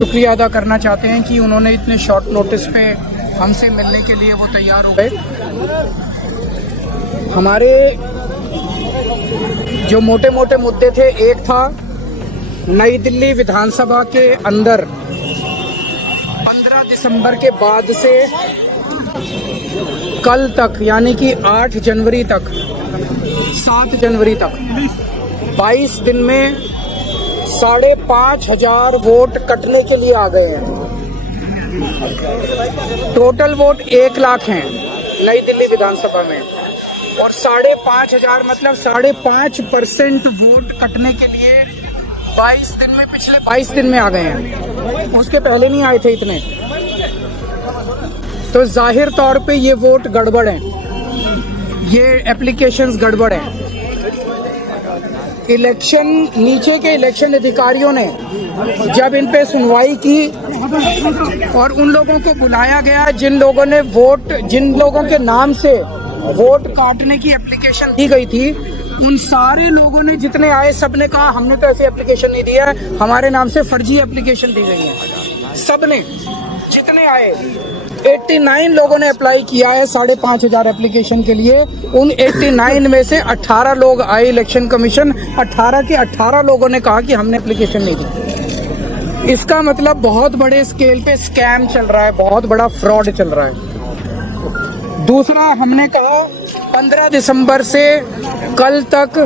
शुक्रिया अदा करना चाहते हैं कि उन्होंने इतने शॉर्ट नोटिस पे हमसे मिलने के लिए वो तैयार हो गए। हमारे जो मोटे मोटे मुद्दे थे, एक था नई दिल्ली विधानसभा के अंदर 15 दिसंबर के बाद से कल तक यानी कि 8 जनवरी तक 7 जनवरी तक 22 दिन में 5,500 वोट कटने के लिए आ गए हैं। टोटल वोट 1 लाख हैं नई दिल्ली विधानसभा में और 5,500 मतलब 5.5% वोट कटने के लिए 22 दिन में, पिछले 22 दिन में आ गए हैं। उसके पहले नहीं आए थे इतने। तो जाहिर तौर पे ये वोट गड़बड़ है, ये एप्लीकेशंस गड़बड़ हैं। इलेक्शन नीचे के इलेक्शन अधिकारियों ने जब इन पे सुनवाई की और उन लोगों को बुलाया गया जिन लोगों के नाम से वोट काटने की एप्लीकेशन दी गई थी, उन सारे लोगों ने जितने आए सबने कहा हमने तो ऐसी एप्लीकेशन नहीं दी है, हमारे नाम से फर्जी एप्लीकेशन दी गई है। सबने जितने आए 89 लोगों ने अप्लाई किया है 5,500 एप्लीकेशन के लिए। उन 89 में से 18 लोग आए इलेक्शन कमीशन, 18 के 18 लोगों ने कहा कि हमने एप्लीकेशन नहीं दी। इसका मतलब बहुत बड़े स्केल पे स्कैम चल रहा है, बहुत बड़ा फ्रॉड चल रहा है। दूसरा, हमने कहा 15 दिसंबर से कल तक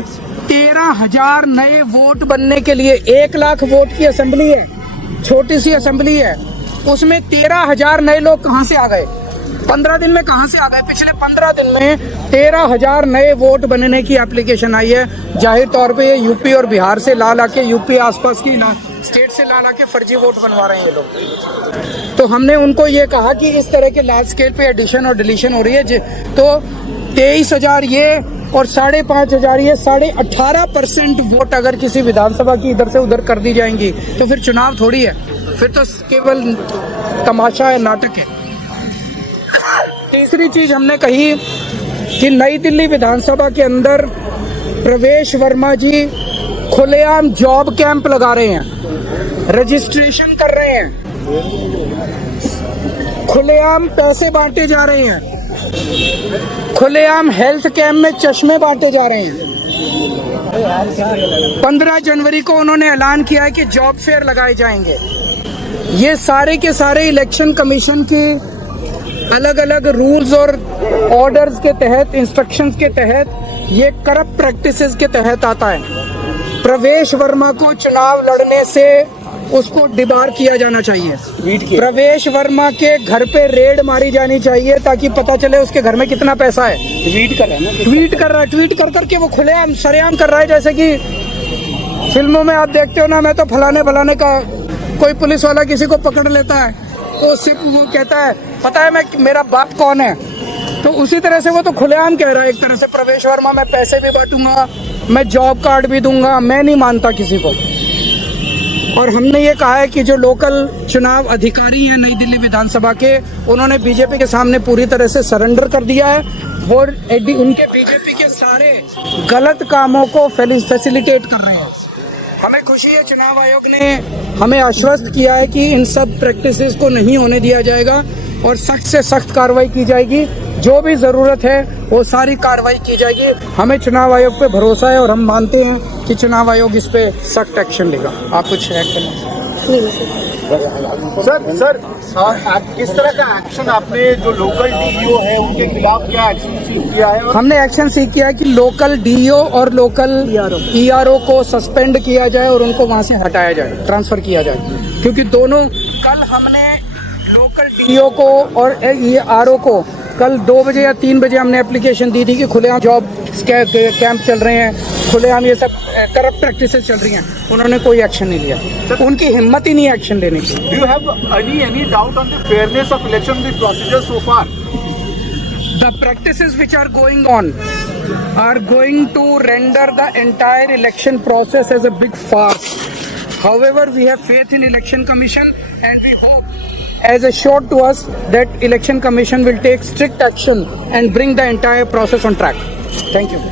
13,000 नए वोट बनने के लिए, 1 लाख वोट की असेंबली है, छोटी सी असेंबली है, उसमें 13,000 नए लोग कहां से आ गए? 15 दिन में कहां से आ गए? पिछले 15 दिन में 13,000 नए वोट बनने की एप्लीकेशन आई है। जाहिर तौर पे ये यूपी और बिहार से ला के, यूपी आसपास की स्टेट से ला के फर्जी वोट बनवा रहे हैं ये लोग। तो हमने उनको ये कहा कि इस तरह के लार्ज स्केल पे एडिशन और डिलीशन हो रही है, तो 23,000 ये और 5,500 ये 18.5% वोट अगर किसी विधानसभा की इधर से उधर कर दी जाएंगी तो फिर चुनाव थोड़ी है, फिर तो केवल तमाशा है, नाटक है। तीसरी चीज हमने कही कि नई दिल्ली विधानसभा के अंदर प्रवेश वर्मा जी खुलेआम जॉब कैंप लगा रहे हैं, रजिस्ट्रेशन कर रहे हैं, खुलेआम पैसे बांटे जा रहे हैं, खुलेआम हेल्थ कैंप में चश्मे बांटे जा रहे हैं। 15 जनवरी को उन्होंने ऐलान किया है कि जॉब फेयर लगाए जाएंगे। ये सारे के सारे इलेक्शन कमीशन के अलग अलग रूल्स और ऑर्डर्स के तहत, इंस्ट्रक्शंस के तहत, ये करप्ट प्रैक्टिसेस के तहत आता है। प्रवेश वर्मा को चुनाव लड़ने से उसको डिबार किया जाना चाहिए। प्रवेश वर्मा के घर पे रेड मारी जानी चाहिए ताकि पता चले उसके घर में कितना पैसा है। ट्वीट कर करके वो खुलेआम सरेआम कर रहा है, जैसे कि फिल्मों में आप देखते हो ना, मैं तो फलाने का कोई पुलिस वाला किसी को पकड़ लेता है तो सिर्फ वो कहता है पता है मेरा बाप कौन है, तो उसी तरह से वो तो खुलेआम कह रहा है एक तरह से प्रवेश वर्मा, मैं पैसे भी बांटूंगा, मैं जॉब कार्ड भी दूंगा, मैं नहीं मानता किसी को। और हमने ये कहा है कि जो लोकल चुनाव अधिकारी हैं नई दिल्ली विधानसभा के, उन्होंने बीजेपी के सामने पूरी तरह से सरेंडर कर दिया है। वो उनके बीजेपी के सारे गलत कामों को फैसिलिटेट कर रहे हैं। हमें खुशी है चुनाव आयोग ने हमें आश्वस्त किया है कि इन सब प्रैक्टिसेस को नहीं होने दिया जाएगा और सख्त से सख्त कार्रवाई की जाएगी। जो भी जरूरत है वो सारी कार्रवाई की जाएगी। हमें चुनाव आयोग पे भरोसा है और हम मानते हैं कि चुनाव आयोग इस पे सख्त एक्शन लेगा। आप कुछ ऐड करना? सर किस तरह का एक्शन आपने, जो लोकल डीईओ है उनके खिलाफ क्या एक्शन सीख किया है? हमने एक्शन सीख किया है कि लोकल डीईओ और लोकल ईआरओ को सस्पेंड किया जाए और उनको वहां से हटाया जाए, ट्रांसफर किया जाए, क्योंकि दोनों, कल हमने लोकल डीईओ को और ईआरओ को कल 2 बजे या 3 बजे हमने एप्लीकेशन दी थी कि खुलेआम जॉब कैंप चल रहे हैं, खुलेआम ये सब करप्ट प्रैक्टिसेस चल रही हैं, उन्होंने कोई एक्शन नहीं लिया। तो उनकी हिम्मत ही नहीं है एक्शन लेने की। Do you have any doubt on the fairness of election, the procedure so far? The practices which are going on are going to render the entire election process as a big farce. However, we have faith in Election Commission and we hope, as assured to us, that Election Commission will take strict action and bring the entire process on track. Thank you.